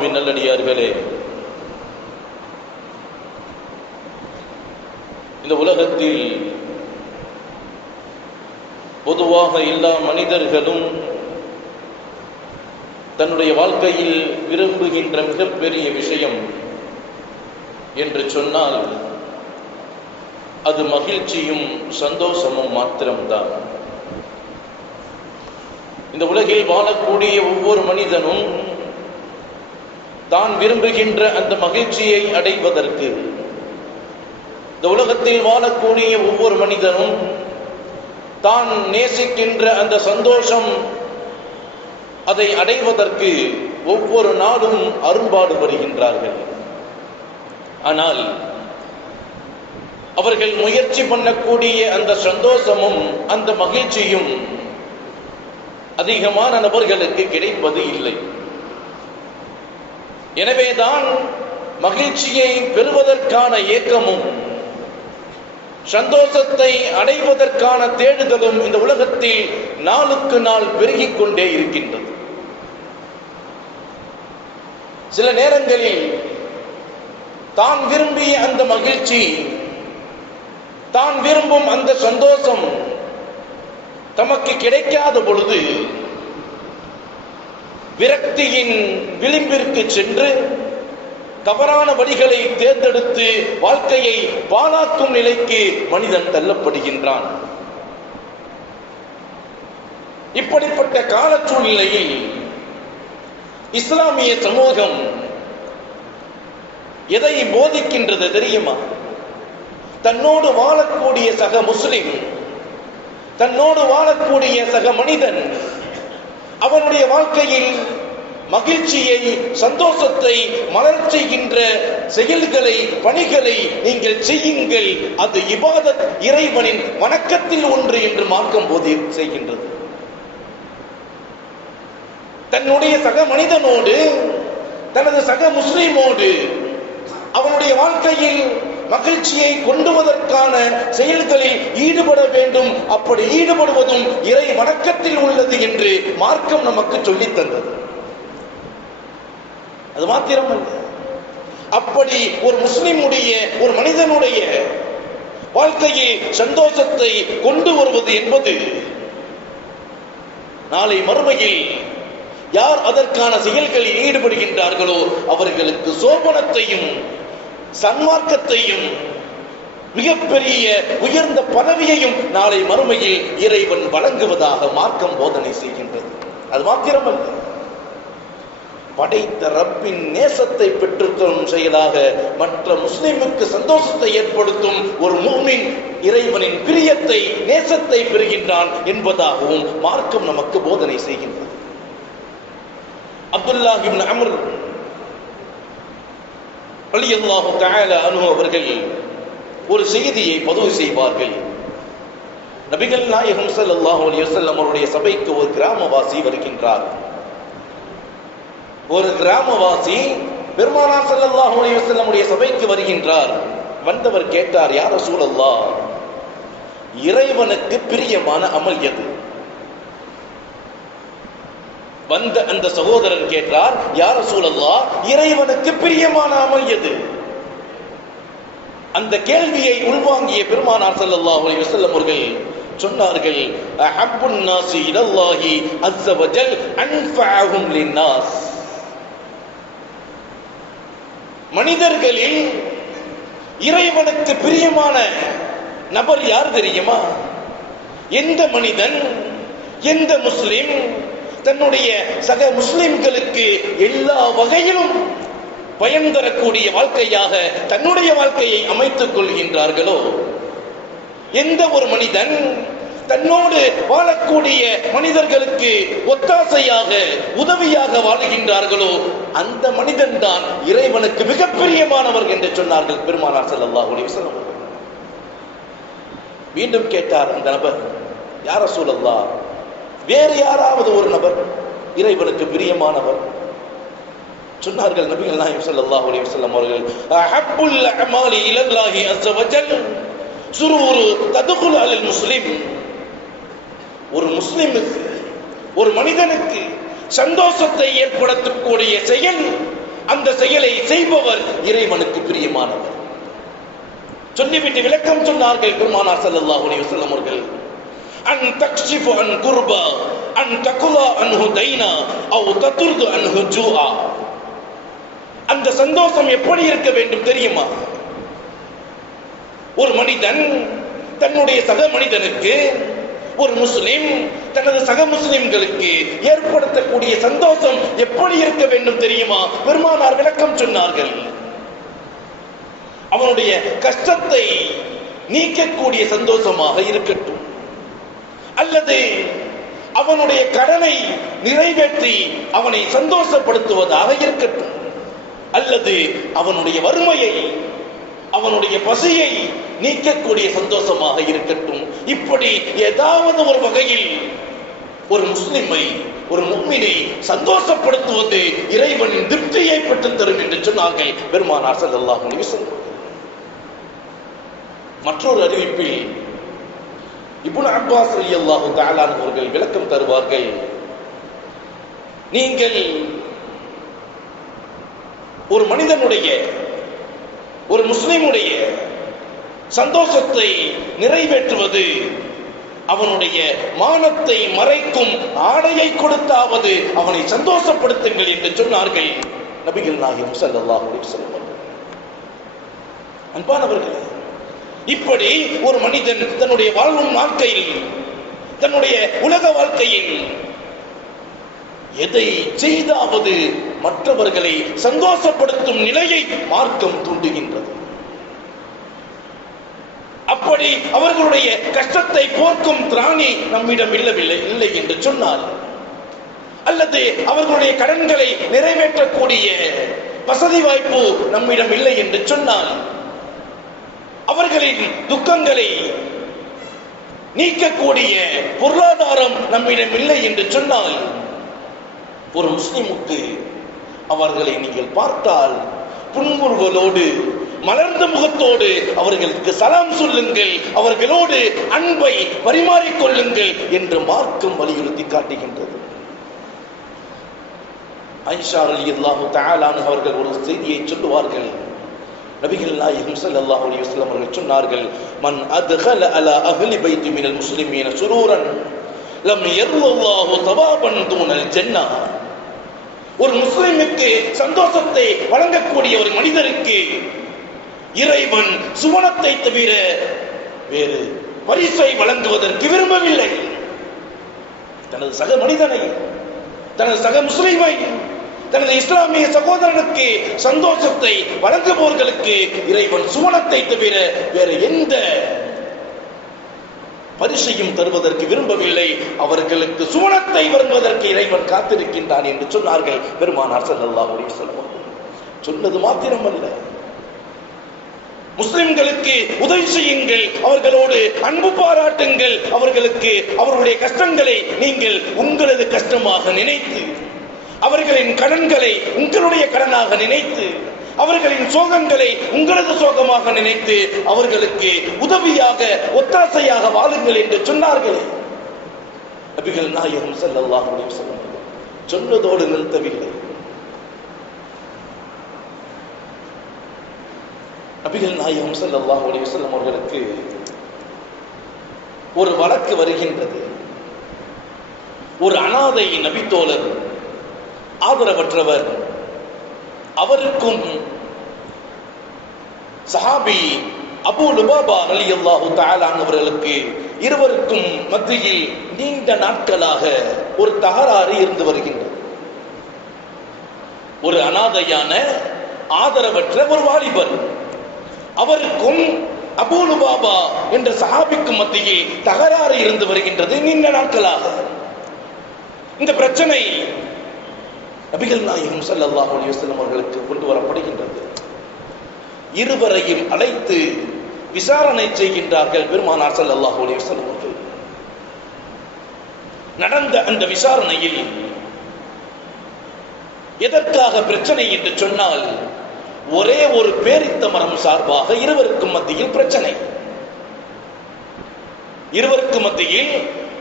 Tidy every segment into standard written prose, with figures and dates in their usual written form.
அல்லாஹ்வின் நல்லடியார்களே, இந்த உலகத்தில் பொதுவாக எல்லா மனிதர்களும் தன்னுடைய வாழ்க்கையில் விரும்புகின்ற மிகப்பெரிய விஷயம் என்று சொன்னால் அது மகிழ்ச்சியும் சந்தோஷமும் மாத்திரம்தான். இந்த உலகில் வாழக்கூடிய ஒவ்வொரு மனிதனும் தான் விரும்புகின்ற அந்த மகிழ்ச்சியை அடைவதற்கு, இந்த உலகத்தில் வாழக்கூடிய ஒவ்வொரு மனிதனும் தான் நேசிக்கின்ற அந்த சந்தோஷம் அதை அடைவதற்கு ஒவ்வொரு நாளும் அரும்பாடு வருகின்றார்கள். ஆனால் அவர்கள் முயற்சி பண்ணக்கூடிய அந்த சந்தோஷமும் அந்த மகிழ்ச்சியும் அதிகமான நபர்களுக்கு கிடைப்பது இல்லை. எனவேதான் மகிழ்ச்சியை பெறுவதற்கான ஏக்கமும் சந்தோஷத்தை அடைவதற்கான தேடுதலும் இந்த உலகத்தில் நாளுக்கு நாள் பெருகிக் கொண்டே இருக்கின்றது. சில நேரங்களில் தான் விரும்பிய அந்த மகிழ்ச்சி, தான் விரும்பும் அந்த சந்தோஷம் தமக்கு கிடைக்காத பொழுது விரக்தியின் விளிம்பிற்கு சென்று தவறான வழிகளை தேர்ந்தெடுத்து வாழ்க்கையை பாழாக்கும் நிலைக்கு மனிதன் தள்ளப்படுகின்றான். இப்படிப்பட்ட கால சூழ்நிலையில் இஸ்லாமிய சமூகம் எதை போதிக்கின்றது தெரியுமா? தன்னோடு வாழக்கூடிய சக முஸ்லிம், தன்னோடு வாழக்கூடிய சக மனிதன், அவனுடைய வாழ்க்கையில் மகிழ்ச்சியை, சந்தோஷத்தை மலர் செய்கின்ற செயல்களை, பணிகளை நீங்கள் செய்யுங்கள். அது இபாதத், இறைவனின் வணக்கத்தில் ஒன்று என்று மார்க்கம் போதி செய்கின்றது. தன்னுடைய சக மனிதனோடு, தனது சக முஸ்லிமோடு அவனுடைய வாழ்க்கையில் மகிழ்ச்சியை கொண்டுவதற்கான செயல்களில் ஈடுபட வேண்டும். அப்படி ஈடுபடுவதும் இறை வணக்கத்தில் உள்ளது என்று மார்க்கம் நமக்கு சொல்லித் தந்தது. அது மாத்திரமல்ல, அப்படி ஒரு முஸ்லிமுடைய, ஒரு மனிதனுடைய வாழ்க்கையில் சந்தோஷத்தை கொண்டு வருவது என்பது நாளை மறுமையில் யார் அதற்கான செயல்களில் ஈடுபடுகின்றார்களோ அவர்களுக்கு சோபனத்தையும் சன்மார்க்கத்தையும் மிகப்பெரிய உயர்ந்த பதவியையும் நாளை மறுமையில் இறைவன் வழங்குவதாக மார்க்கம் போதனை செய்கின்றது. அது மாத்திரமல்ல, படைத்த ரப்பின் நேசத்தை பெற்றுத்தரும் செயலாக மற்ற முஸ்லிமுக்கு சந்தோஷத்தை ஏற்படுத்தும் ஒரு முஃமின் இறைவனின் பிரியத்தை, நேசத்தை பெறுகின்றான் என்பதாகவும் மார்க்கம் நமக்கு போதனை செய்கின்றது. அப்துல்லாஹ் இப்னு அம்ர் ரலியல்லாஹு தஆலா அன்ஹு அவர்கள் ஒரு செய்தியை பதிவு செய்வார்கள். நபிகள் நாயகம் ஸல்லல்லாஹு அலைஹி வஸல்லம் அவருடைய சபைக்கு ஒரு கிராமவாசி வருகின்றார். ஒரு கிராமவாசி பெருமானார் ஸல்லல்லாஹு அலைஹி வஸல்லம் உடைய சபைக்கு வருகின்றார். வந்தவர் கேட்டார், யா ரசூலல்லாஹ், இறைவனுக்கு பிரியமான அமல் எது? வந்த அந்த சகோதரர் கேட்டார், யா ரசூலல்லாஹ், இறைவனுக்கு பிரியமான அமல் எது? அந்த கேள்வியை உள்வாங்கிய பெருமானார் ஸல்லல்லாஹு அலைஹி வஸல்லம் அவர்கள் சொன்னார்கள், அஹப்புன் நாஸி இலல்லாஹி அஸ்ஸ வஜல் அன்ஃபஅஹும் லின்னாஸ். மனிதர்களில் இறைவனுக்கு பிரியமான நபர் யார் தெரியுமா? எந்த மனிதன், எந்த முஸ்லிம் தன்னுடைய சக முஸ்லிம்களுக்கு எல்லா வகையிலும் பயன் தரக்கூடிய வாழ்க்கையாக தன்னுடைய வாழ்க்கையை அமைத்துக் கொள்கின்றார்களோ, எந்த ஒரு மனிதன் தன்னோடு வாழக்கூடிய மனிதர்களுக்கு ஒத்தாசையாக, உதவியாக வாழுகின்றார்களோ அந்த மனிதன் தான் இறைவனுக்கு மிக பிரியமானவர் என்று சொன்னார்கள் பெருமானார் ஸல்லல்லாஹு அலைஹி வஸல்லம். மீண்டும் கேட்டார் அந்த நபர், யா ரசூலல்லாஹ், வேறு யாராவது ஒரு நபர் இறைவனுக்கு பிரியமானவர்? சொன்னார்கள் நபிகள் நாயகம் ஸல்லல்லாஹு அலைஹி வஸல்லம் அவர்கள், அஹப்புல் அமாலி இலல்லாஹி அஸ்ஸ வஜல் சுரூரு ததுகுல் அலல் முஸ்லிம். ஒரு முஸ்லிமுக்கு, ஒரு மனிதனுக்கு சந்தோஷத்தை ஏற்படுத்தக்கூடிய செயல் அந்த செயலை செய்பவர் இறைவனுக்கு பிரியமானவர். சொல்லிவிட்டு விளக்கம் சொன்னார்கள் பெருமானார் ஸல்லல்லாஹு அலைஹி வஸல்லம் அவர்கள், அன் தக்ஷிஃபு அன் குர்பா அன் தகுலா அன்ஹு தைனா அவ் ததுர்து அன்ஹு ஜூஆ. அந்த சந்தோஷம் எப்படி இருக்க வேண்டும் தெரியுமா? ஒரு மனிதன் தன்னுடைய சக மனிதனுக்கு, ஒரு முஸ்லிம் தனது சக முஸ்லிம்களுக்கு ஏற்படுத்தக்கூடிய சந்தோஷம் எப்படி இருக்க வேண்டும் தெரியுமா? பெருமானார் விளக்கம் சொன்னார்கள். அவனுடைய கஷ்டத்தை நீக்கக்கூடிய சந்தோஷமாக இருக்கட்டும், அல்லது அவனுடைய கடனை நிறைவேற்றி அவனை சந்தோஷப்படுத்துவதாக இருக்கட்டும், அல்லது அவனுடைய வறுமையை, அவனுடைய பசியை நீக்கக்கூடிய சந்தோஷமாக இருக்கட்டும். இப்படி ஏதாவது ஒரு வகையில் ஒரு முஸ்லிமை, ஒரு முஃமினை சந்தோஷப்படுத்துவது இறைவனின் திருப்தியை பெற்றுத் தரும் என்று சொன்னார்கள் பெருமானார் ஸல்லல்லாஹு அலைஹி வஸல்லம். மற்றொரு அறிவிப்பில் இப்னு அப்பாஸ் ரலியல்லாஹு தஆலா அவர்கள் விளக்கம் தருவார்கள். நீங்கள் ஒரு மனிதனுடைய, ஒரு முஸ்லிமுடைய சந்தோஷத்தை நிறைவேற்றுவது அவனுடைய மானத்தை மறைக்கும் ஆடையை கொடுத்தாவது அவனை சந்தோஷப்படுத்துங்கள் என்று சொன்னார்கள் நபிகள் நாயகம் ஸல்லல்லாஹு அலைஹி வஸல்லம். அன்பானவர்களே, இப்படி ஒரு மனிதன் தன்னுடைய வாழும் வாழ்க்கையில், தன்னுடைய உலக வாழ்க்கையில் எதை செய்தாவது மற்றவர்களை சந்தோஷப்படுத்தும் நிலையை மார்க்கம் தூண்டுகின்றது. அப்படி அவர்களுடைய கஷ்டத்தை போக்கும் திராணி நம்மிடம் இல்லை என்று சொன்னால், அல்லது அவர்களுடைய கடன்களை நிறைவேற்றக்கூடிய வசதி வாய்ப்பு நம்மிடம் இல்லை என்று சொன்னால், அவர்களின் துக்கங்களை நீக்கக்கூடிய பொருளாதாரம் நம்மிடம் இல்லை என்று சொன்னால், ஒரு முஸ்லிமுக்கு அவர்களை நீங்கள் பார்த்தால் புன்முறுவலோடு, மலர்ந்த முகத்தோடு அவர்களுக்கு சலாம் சொல்லுங்கள், அவர்களோடு அன்பை பரிமாறிக்கொள்ளுங்கள் என்று மார்க்கம் வலியுறுத்தி காட்டுகின்றது. ஆயிஷா ரலியல்லாஹு தஆலா அவர்கள் ஒரு செய்தியை சொல்லுவார்கள். நபிகள் நாயகம் ஸல்லல்லாஹு அலைஹி வஸல்லம் அவர்கள் சொன்னார்கள், மன் அத்கல அலா அஹ்லி பைத்தி மினல் முஸ்லிமீன சுரூரன் லம் யர்லல்லாஹு தவாபன் தூனல் ஜன்னah. ஒரு முஸ்லிமுக்கு சந்தோஷத்தை வழங்கக்கூடிய ஒரு மனிதருக்கு இறைவன் சுவனத்தை தவிர வேறு பரிசை வழங்குவதற்கு விரும்பவில்லை. தனது சக மனிதனை, தனது சக முஸ்லிமை, தனது இஸ்லாமிய சகோதரனுக்கு சந்தோஷத்தை வழங்குபவர்களுக்கு இறைவன் சுவனத்தை தவிர வேறு எந்த பரிசையும் தருவதற்கு விரும்பவில்லை. அவர்களுக்கு சுவனத்தை வழங்குவதற்கு இறைவன் காத்திருக்கின்றான் என்று சொன்னார்கள் பெருமானார் ஸல்லல்லாஹு அலைஹி வஸல்லம். சொன்னது மாத்திரமல்ல, முஸ்லிம்களுக்கு உதவி செய்யுங்கள், அவர்களோடு அன்பு பாராட்டுங்கள், அவர்களுக்கு அவர்களுடைய கஷ்டங்களை நீங்கள் உங்களது கஷ்டமாக நினைத்து, அவர்களின் கடன்களை உங்களுடைய கடனாக நினைத்து, அவர்களின் சோகங்களை உங்களது சோகமாக நினைத்து அவர்களுக்கு உதவியாக, ஒத்தாசையாக வாழுங்கள் என்று சொன்னார்கள் நபிகள் நாயகம் ஸல்லல்லாஹு அலைஹி வஸல்லம். சொன்னதோடு நிறுத்தவில்லை. நபிகள் நாயகம் ஸல்லல்லாஹு அலைஹி வஸல்லம் அவர்களுக்கு ஒரு வழக்கு வருகின்றது. ஒரு அனாதை நபித்தோழர், ஆதரவற்றவர், அவருக்கும் சஹாபி அபூ லுபாபா ரலியல்லாஹு தஆலா அவர்களுக்கு இருவருக்கும் மத்தியில் நீண்ட நாட்களாக ஒரு தகராறு இருந்து வருகின்றது. ஒரு அனாதையான ஆதரவற்ற ஒரு வாலிபர், அவருக்கும் அபூ லுபாபா என்ற சஹாபிக்கும் மத்தியில் தகராறு இருந்து வருகின்றது நீண்ட நாட்களாக. இந்த பிரச்சனை நபிகள் நாயகம் ஸல்லல்லாஹு அலைஹி வஸல்லம் அவர்களுக்கு கொண்டு வரப்படுகின்றது. இருவரையும் அழைத்து விசாரணை செய்கின்றார்கள் பெருமானார் ஸல்லல்லாஹு அலைஹி வஸல்லம் அவர்கள். நடந்த அந்த விசாரணையில் எதற்காக பிரச்சனை என்று சொன்னால், ஒரே ஒரு பேரித்த மரம் சார்பாக இருவருக்கும் மத்தியில் பிரச்சனை. இருவருக்கு மத்தியில்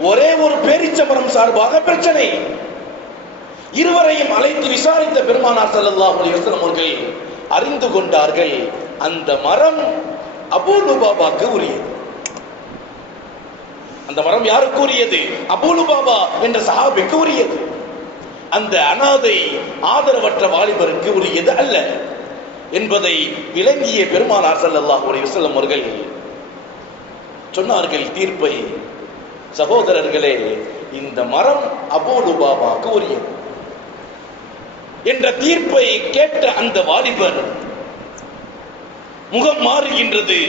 ஒரே ஒரு பேரிச்ச மரம் சார்பாக பிரச்சனை. இருவரையும் அழைத்து விசாரித்த பெருமானார் ஸல்லல்லாஹு அலைஹி வஸல்லம் அவர்கள் அறிந்து கொண்டார்கள், அந்த மரம் அபூ லுபாபாக்கு உரியது. அந்த மரம் யாருக்கு உரியது? அபூ லுபாபா என்ற சஹாபிக்கு உரியது. அந்த அனாதை ஆதரவற்ற வாலிபருக்கு உரியது அல்ல என்பதை விளங்கிய பெருமானார் ஸல்லல்லாஹு அலைஹி வஸல்லம் அவர்கள் சொன்னார்கள் தீர்ப்பை, சகோதரர்களே, இந்த மரம் அபூ லுபாபாக்கு உரியது என்ற தீர்ப்பை கேட்ட அந்த வாலிபர் முகம் மாறுகின்றது,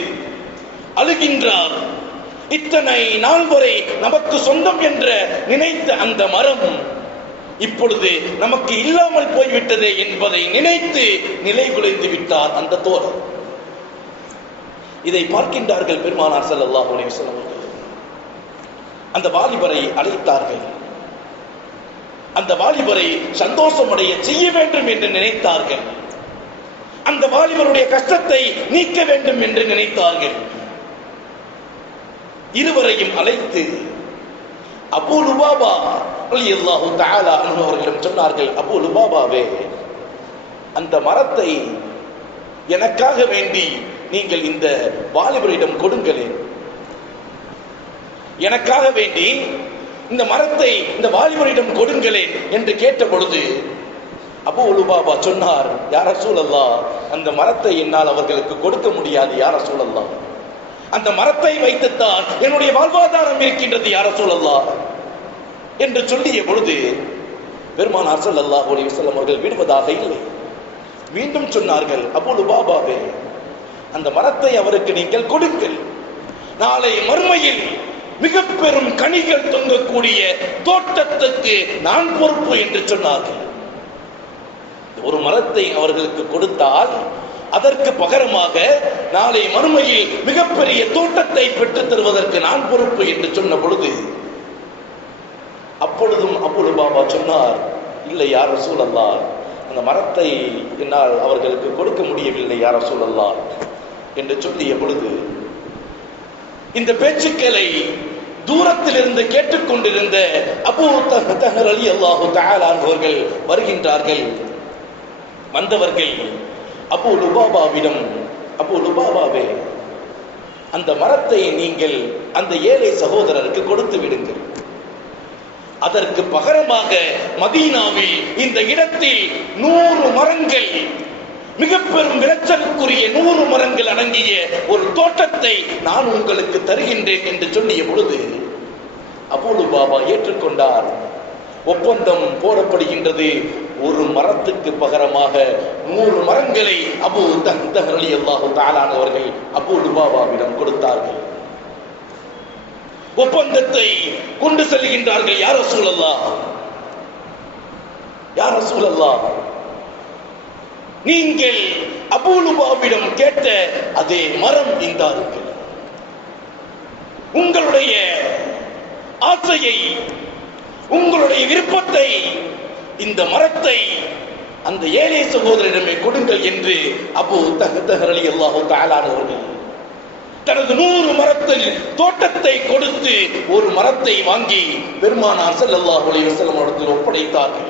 அழுகின்றார். இத்தனை நாள் வரை நமக்கு சொந்தம் என்று நினைத்த அந்த மரம் இப்பொழுது நமக்கு இல்லாமல் போய்விட்டதே என்பதை நினைத்து நிலை குலைந்து விட்டார் அந்த தோழர். இதை பார்க்கின்றார்கள் பெருமானார் ஸல்லல்லாஹு அலைஹி வஸல்லம் அவர்கள். அந்த வாலிபரை அழைத்தார்கள். அந்த வாலிபரை சந்தோஷமடைய செய்ய வேண்டும் என்று நினைத்தார்கள். அந்த வாலிபருடைய கஷ்டத்தை நீக்க வேண்டும் என்று நினைத்தார்கள். இருவரையும் அழைத்து அபூ லுபாபா ரலியல்லாஹு தஆலா அன்ஹு அவர்களிடம் சொன்னார்கள், அபூ லுபாபாவே, அந்த மரத்தை எனக்காக வேண்டி நீங்கள் இந்த வாலிபரிடம் கொடுங்களேன். எனக்காக வேண்டி இந்த மரத்தை இந்த வாலிபரிடம் கொடுங்களேன் என்று கேட்ட பொழுது அபூ லுபாபா சொன்னார், யா ரசூலல்லாஹ், அந்த மரத்தை என்னால் அவர்களுக்கு கொடுக்க முடியாது யா ரசூலல்லாஹ். அந்த மரத்தை வைத்துத்தான் என்னுடைய வாழ்வாதாரம் இருக்கின்றது யா ரசூலல்லாஹ் என்று சொல்லிய பொழுது பெருமானார் ஸல்லல்லாஹு அலைஹி வஸல்லம் அவர்கள் விடுவதாக இல்லை. மீண்டும் சொன்னார்கள், அபூ லுபாபாவே, அந்த மரத்தை அவருக்கு நீங்கள் கொடுங்கள். நாளை மறுமையில் மிக பெரும் கனிகள் தொங்கக்கூடிய தோட்டத்துக்கு நான் பொறுப்பு என்று சொன்னார்கள். ஒரு மரத்தை அவர்களுக்கு கொடுத்தால் அதற்கு பகரமாக நாளை மறுமையில் மிகப்பெரிய தோட்டத்தை பெற்றுத் தருவதற்கு நான் பொறுப்பு என்று சொன்ன பொழுது அப்பொழுதும் அபூ லுபாபா சொன்னார், இல்லை யா ரசூலல்லாஹ், அந்த மரத்தை என்னால் அவர்களுக்கு கொடுக்க முடியவில்லை யா ரசூலல்லாஹ் என்று சொல்லிய பொழுது இந்த பேச்சுக்களை தூரத்தில் இருந்து கேட்டுக்கொண்டிருந்த அபூ தஹர் ரலியல்லாஹு தஆலா அவர்கள் வருகின்றார்கள். வந்தவர்கள் அபூ லுபாபாவிடம், அபூ லுபாபாவே, அந்த மரத்தை நீங்கள் அந்த ஏழை சகோதரருக்கு கொடுத்து விடுங்கள். அதற்கு பகரமாக மதீனாவில் இந்த இடத்தில் 100 மரங்கள், மிக பெரும் விளைச்சலுக்குரிய 100 மரங்கள் அடங்கிய ஒரு தோட்டத்தை நான் உங்களுக்கு தருகின்றேன் என்று சொல்லிய பொழுது அபூ லுபாபா ஏற்றுக்கொண்டார். ஒப்பந்தம் போடப்படுகின்றது. ஒரு மரத்துக்கு பகரமாக 100 மரங்களை அபூ தஹர் ரலியல்லாஹு தஆலா அவர்கள் அபூ லுபாபாவிடம் கொடுத்தார்கள். ஒப்பந்தத்தை கொண்டு செல்கின்றார்கள். யா ரசூலல்லாஹ், யா ரசூலல்லாஹ், நீங்கள் அபூ லுபாபாவிடம் கேட்ட அதே மரம் இந்தார்கள். உங்களுடைய ஆசையை, உங்களுடைய விருப்பத்தை, இந்த மரத்தை அந்த ஏழை சகோதரரிடமே கொடுங்கள் என்று அபூ தஹர் ரலியல்லாஹு தஆலா அவர்கள் தனது 100 மரத்தில் தோட்டத்தை கொடுத்து ஒரு மரத்தை வாங்கி பெருமானார் ஸல்லல்லாஹு அலைஹி வஸல்லம் அவர்கள் ஒப்படைத்தார்கள்.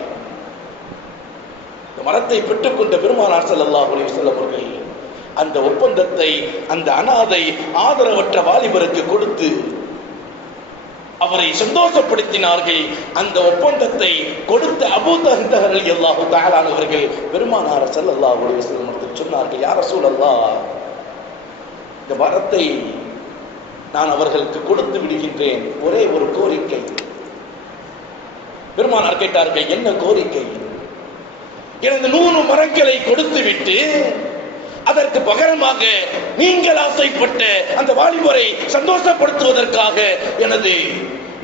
இந்த மரத்தை பெற்றுக்கொண்ட பெருமானார் ஸல்லல்லாஹு அலைஹி வஸல்லம் அவர்கள் அந்த ஒப்பந்தத்தை அந்த அனாதை ஆதரவற்ற வாலிபருக்கு கொடுத்து அவரை சந்தோஷப்படுத்தினார்கள். அந்த ஒப்பந்தத்தை கொடுத்த அபூ தஹர் ரலியல்லாஹு தஆலா அவர்கள் பெருமானார் ஸல்லல்லாஹு அலைஹி வஸல்லம் அவர்கள் சொன்னார்கள், யா ரசூலல்லாஹ், இந்த மரத்தை நான் அவர்களுக்கு கொடுத்து விடுகின்றேன், ஒரே ஒரு கோரிக்கை. பெருமானார் கேட்டார்கள், என்ன கோரிக்கை? எனது 100 மரங்களை கொடுத்து விட்டு அதற்கு பகரமாக நீங்கள் ஆசைப்பட்ட அந்த வாலிபரை சந்தோஷப்படுத்துவதற்காக எனது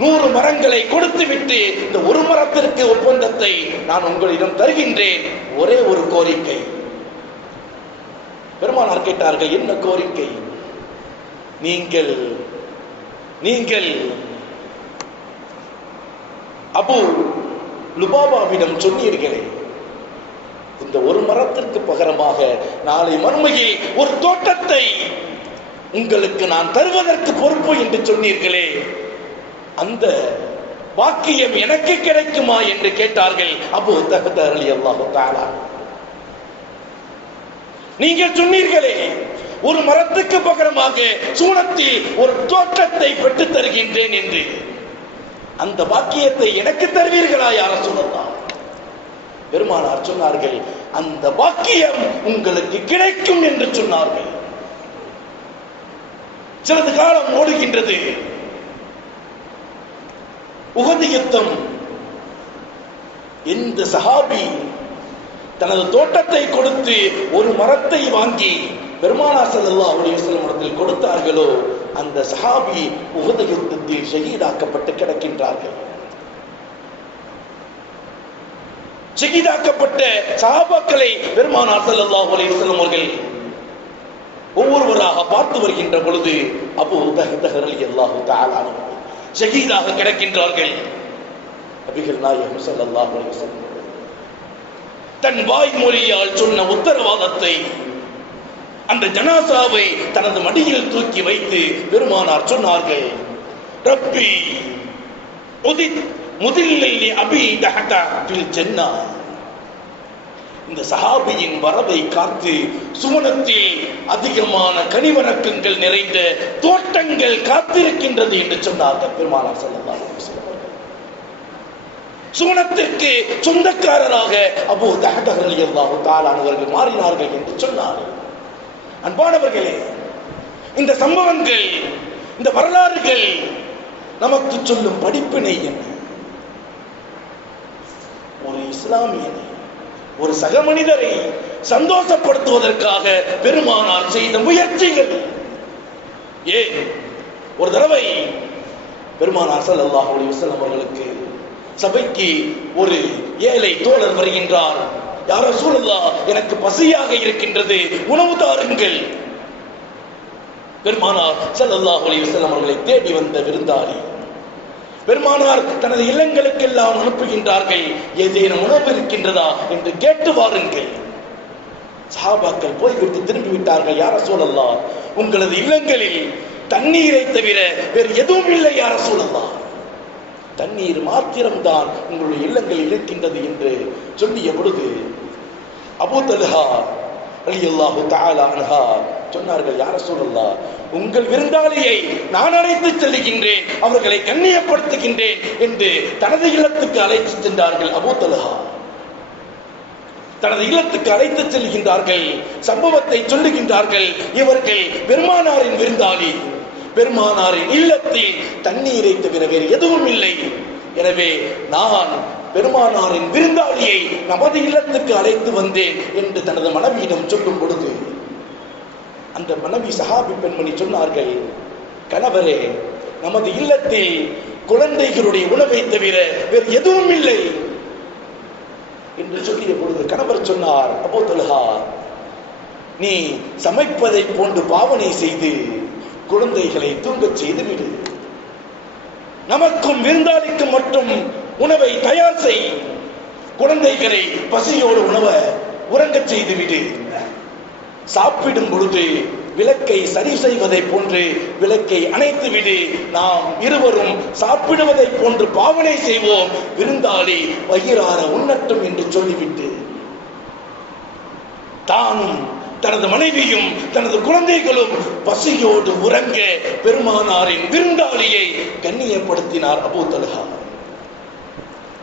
100 மரங்களை கொடுத்து விட்டு இந்த ஒரு மரத்திற்கு ஒப்பந்தத்தை நான் உங்களிடம் தருகின்றேன், ஒரே ஒரு கோரிக்கை. பெருமானார் கேட்டார்கள், என்ன கோரிக்கை? நீங்கள் அபூ லுபாபாவிடம் சொன்னீர்களே, இந்த ஒரு மரத்திற்கு பகரமாக நாளை மறுமையில் ஒரு தோட்டத்தை உங்களுக்கு நான் தருவதற்கு பொறுப்பு என்று சொன்னீர்களே, அந்த பாக்கியம் எனக்கு கிடைக்குமா என்று கேட்டார்கள் அபூ தஹ்தா ரலியல்லாஹு தஆலா. நீங்கள் சொன்னீர்களே ஒரு மரத்துக்கு பகரமாக சூனத்தில் ஒரு தோட்டத்தை பெற்றுத் தருகின்றேன் என்று, அந்த பாக்கியத்தை எனக்கு தருவீர்களா யா ரசூலல்லாஹ்? பெருமானார் சொன்னார்கள், அந்த பாக்கியம் உங்களுக்கு கிடைக்கும் என்று சொன்னார்கள். சிறிது காலம் ஓடுகின்றது. உஹது யுத்தம். எந்த சஹாபி தனது தோட்டத்தை கொடுத்து ஒரு மரத்தை வாங்கி பெருமானார் ஸல்லல்லாஹு அலைஹி வஸல்லம் இடத்தில் கொடுத்தார்களோ, அந்த சஹாபி உஹது யுத்தத்தில் ஷஹீதாக்கப்பட்டு கிடக்கின்றார்கள். ஷஹீதாக்கப்பட்ட சஹாபாக்களை பெருமானார் ஸல்லல்லாஹு அலைஹி வஸல்லம் அவர்கள் ஒவ்வொருவராக பார்த்து வருகின்ற பொழுது அபூ தஹ்தா ரலியல்லாஹு தஆலா ஷஹீதாக கிடக்கின்றார்கள். நபிகள் நாயகம் ஸல்லல்லாஹு அலைஹி வஸல்லம் தன் வாய்மொழியால் சொன்ன உத்தரவாதத்தை, அந்த ஜனாசாவை தனது மடியில் தூக்கி வைத்து பெருமானார் சொன்னார்கள், ரப்பி உதித் முதில்லி அபி தஹ்தா ஃபில் ஜன்னah. இந்த சஹாபியின் வரவை காத்து சுவனத்தில் அதிகமான கனிவணக்கங்கள் நிறைந்த தோட்டங்கள் காத்திருக்கின்றது என்று சொன்னார்கள் பெருமானார் ஸல்லல்லாஹு அலைஹி வஸல்லம். சுவனத்திற்கு சொந்தக்காரராக அபூ தஹ்தா ரலியல்லாஹு தஆலா அவர்கள் மாறினார்கள் என்று சொன்னார்கள். அன்பானவர்களே, இந்த சம்பவங்கள், இந்த வரலாறுகள் நமக்கு சொல்லும் படிப்பினை என்ன? ஒரு இஸ்லாமியனை, ஒரு சக மனிதரை சந்தோஷப்படுத்துவதற்காக பெருமானார் செய்த முயற்சிகள். ஏன் ஒரு தடவை பெருமானார் ஸல்லல்லாஹு அலைஹி வஸல்லம் அவர்களுக்கு சபைக்கு ஒரு ஏழை தோழர் வருகின்றார். யா ரசூலல்லாஹ், எனக்கு பசியாக இருக்கின்றது, உணவு தாருங்கள். பெருமானார் ஸல்லல்லாஹு அலைஹி வஸல்லம் அவர்களை தேடி வந்த விருந்தாளி பெருமானார் தனது இல்லங்களுக்கெல்லாம் அனுப்புகின்றார்கள். ஏதேனும் உணவு இருக்கின்றதா என்று கேட்டு வாருங்கள். சஹாபாக்கள் போய்விட்டு திரும்பி விட்டார்கள். யா ரசூலல்லாஹ், உங்களது இல்லங்களில் தண்ணீரை தவிர வேறு எதுவும் இல்லை யா ரசூலல்லாஹ், தண்ணீர் மாத்திரம்தான் உங்களுடைய இல்லங்களில் இருக்கின்றது என்று சொல்லிய பொழுது அபூ தல்ஹா ரலியல்லாஹு தஆலா அன்ஹா சொன்னார்கள், யா ரசூலல்லாஹ், உங்கள் விருந்தாளியை நான் அழைத்து செல்கின்றேன், அவர்களை கண்ணியப்படுத்துகின்றேன் என்று தனது இல்லத்துக்கு அழைத்து சென்றார்கள். அபூ தல்ஹா தனது இல்லத்துக்கு அழைத்து செல்கின்றார்கள். சம்பவத்தை சொல்லுகின்றார்கள். இவர்கள் பெருமானாரின் விருந்தாளி, பெருமானாரின் இல்லத்தில் தண்ணீரை தவிர வேறு எதுவும் இல்லை. எனவே நான் பெருமானாரின் விருந்தாளியை நமது இல்லத்துக்கு அழைத்து வந்தேன் என்று தனது மனைவியிடம் சொல்லும் பொழுது அந்த மனைவி சஹாபி பெண்மணி சொன்னார்கள், கணவரே, நமது இல்லத்தில் குழந்தைகளுடைய உணவை தவிர வேறு எதுவும் இல்லை என்று சொல்லிய பொழுது கணவர் சொன்னார், அபூ தல்ஹா, நீ சமைப்பதை போன்று பாவனை செய்து குழந்தைகளை தூங்கச் செய்து விடு, நமக்கும் விருந்தாளிக்கும் மட்டும் உணவை தயார் செய், குழந்தைகளை பசியோடு உணவை உறங்கச் செய்து விடு, சாப்பிடும் பொழுது விளக்கை சரி செய்வதை போன்று விளக்கை அணைத்து விடு, நாம் இருவரும் சாப்பிடுவதை போன்று பாவனை செய்வோம், விருந்தாளி வயிறார உண்ணட்டும் என்று சொல்லிவிட்டு தானும் தனது மனைவியும் தனது குழந்தைகளும் பசியோடு உறங்க பெருமானாரின் விருந்தாளியை கண்ணியப்படுத்தினார் அபூ தல்ஹா.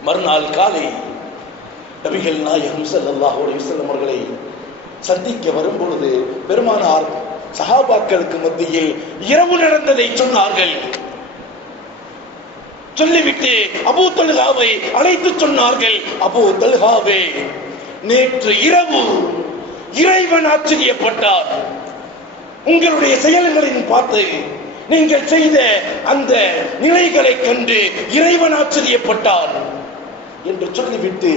மறுநாள் காலை நபிகள் நாயகம் ஸல்லல்லாஹு அலைஹி வஸல்லம் அவர்களை சந்திக்க வரும்பொழுது பெருமானார் சஹாபாக்களுக்கு மத்தியில் இரவு நடந்ததை சொன்னார்கள். சொல்லிவிட்டு அபூ தல்ஹாவை அழைத்து சொன்னார்கள், அபூ தல்ஹாவே, நேற்று இரவு இறைவன் ஆச்சரியப்பட்டார், உங்களுடைய செயல்களின் பார்த்து நீங்கள் செய்த அந்த நிலைகளை கண்டு இறைவன் ஆச்சரியப்பட்டார் என்று சொல்லிவிட்டு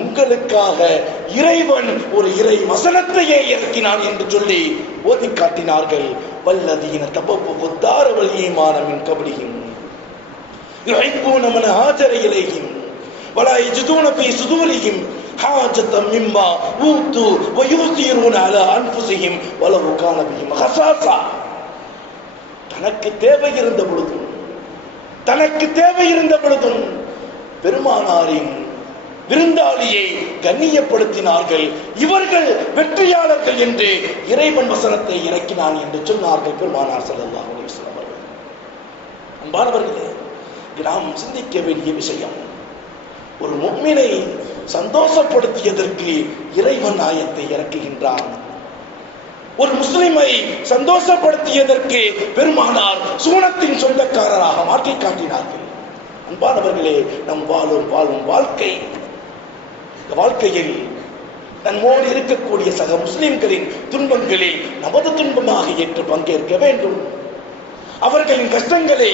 உங்களுக்காக இறைவன் ஒரு இறை வசனத்தையே இறக்கினான் என்று சொல்லி ஓதி காட்டினார்கள். வல்லதீன தபவ்வு தார வல் ஈமான மின் கப்லிஹிம் யுஹிப்பூன மன் ஹாஜர இலைஹிம் வலா யஜிதூன ஃபீ சுதூரிஹிம் ஹாஜத்தம் மிம்மா ஊது வ யூஸிரூன அலா அன்ஃபுஸிஹிம் வலவ் கான பிஹிம் ஹஸாஸா. தனக்கு தேவை இருந்த பொழுது தனக்கு தேவை இருந்த பொழுதும் பெருமானாரின் விருந்தாளியை கண்ணியப்படுத்தினார்கள். இவர்கள் வெற்றியாளர்கள் என்று இறைவன் வசனத்தை இறக்கினான் என்று சொன்னார்கள் பெருமானார் ஸல்லல்லாஹு அலைஹி வஸல்லம் அவர்கள். அன்பானவர்களே, நாம் சிந்திக்க வேண்டிய விஷயம், ஒரு முஃமினை சந்தோஷப்படுத்தியதற்கு இறைவன் ஆயத்தை இறக்குகின்றான். ஒரு முஸ்லிமை சந்தோஷப்படுத்தியதற்கு பெருமானார் சூனத்தின் சொந்தக்காரராக மாற்றி காட்டினார்கள். அன்பானவர்களே, நம் வாழும் வாழ்க்கையில் நம்மோடு இருக்கக்கூடிய சக முஸ்லிம்களின் துன்பங்களில் நமது துன்பமாக ஏற்று பங்கேற்க வேண்டும். அவர்களின் கஷ்டங்களை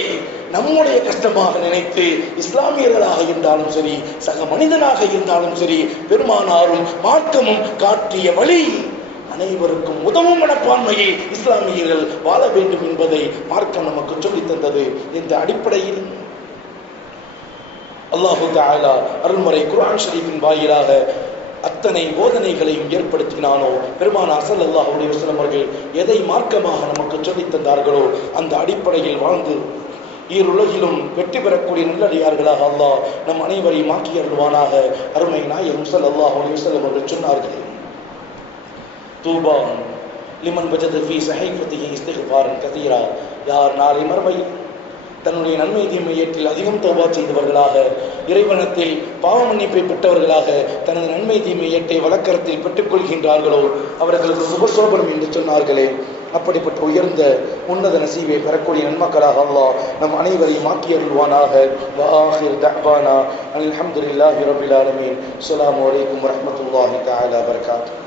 நம்முடைய கஷ்டமாக நினைத்து இஸ்லாமியர்களாக இருந்தாலும் சரி, சக மனிதனாக இருந்தாலும் சரி, பெருமானாரும் மார்க்கமும் காட்டிய வழி அனைவருக்கும் உதவும் மனப்பான்மையை இஸ்லாமியர்கள் வாழ வேண்டும் என்பதை மார்க்கம் நமக்கு சொல்லித் தந்தது. இந்த அடிப்படையில் அல்லாஹு தஆலா அருள்முறை குர்ஆன் ஷரீஃபின் வாயிலாக அத்தனை போதனைகளையும் ஏற்படுத்தினானோ, பெருமானார் ஸல்லல்லாஹு அலைஹி வஸல்லம் அவர்கள் எதை மார்க்கமாக நமக்கு சொல்லித் தந்தார்களோ அந்த அடிப்படையில் வாழ்ந்து ஈருலகிலும் வெற்றி பெறக்கூடிய நல்லடியார்களாக அல்லாஹ் நம் அனைவரையும் ஆக்கி அருள்வானாக. அருமை நாயகம் ஸல்லல்லாஹு அலைஹி வஸல்லம் அவர்கள் சொன்னார்கள், தூபா லிமன் வஜத ஃபீ ஸஹீஃபத்திஹி இஸ்திக்ஃபாரன் கஸீரா. யார் நாளை மறுமையில் தன்னுடைய நன்மை தீமை ஏற்றில் அதிகம் தௌபா செய்தவர்களாக, இறைவனத்தில் பாவ மன்னிப்பை பெற்றவர்களாக தனது நன்மை தீமை ஏற்றை வழக்கரத்தில் பெற்றுக் கொள்கின்றார்களோ அவர்களுக்கு சுபசோபனம் என்று சொன்னார்களே, அப்படிப்பட்ட உயர்ந்த உன்னத நசீவை பெறக்கூடிய நன்மக்களாக அல்லாஹ் நம் அனைவரையும் ஆக்கி அருள்வானாக. வஆகிர் தஅவானா அல்ஹம்துலில்லாஹி ரப்பில் ஆலமீன். அஸ்ஸலாமு அலைக்கும் வரஹ்மத்துல்லாஹி தஆலா வபரகாத்துஹு.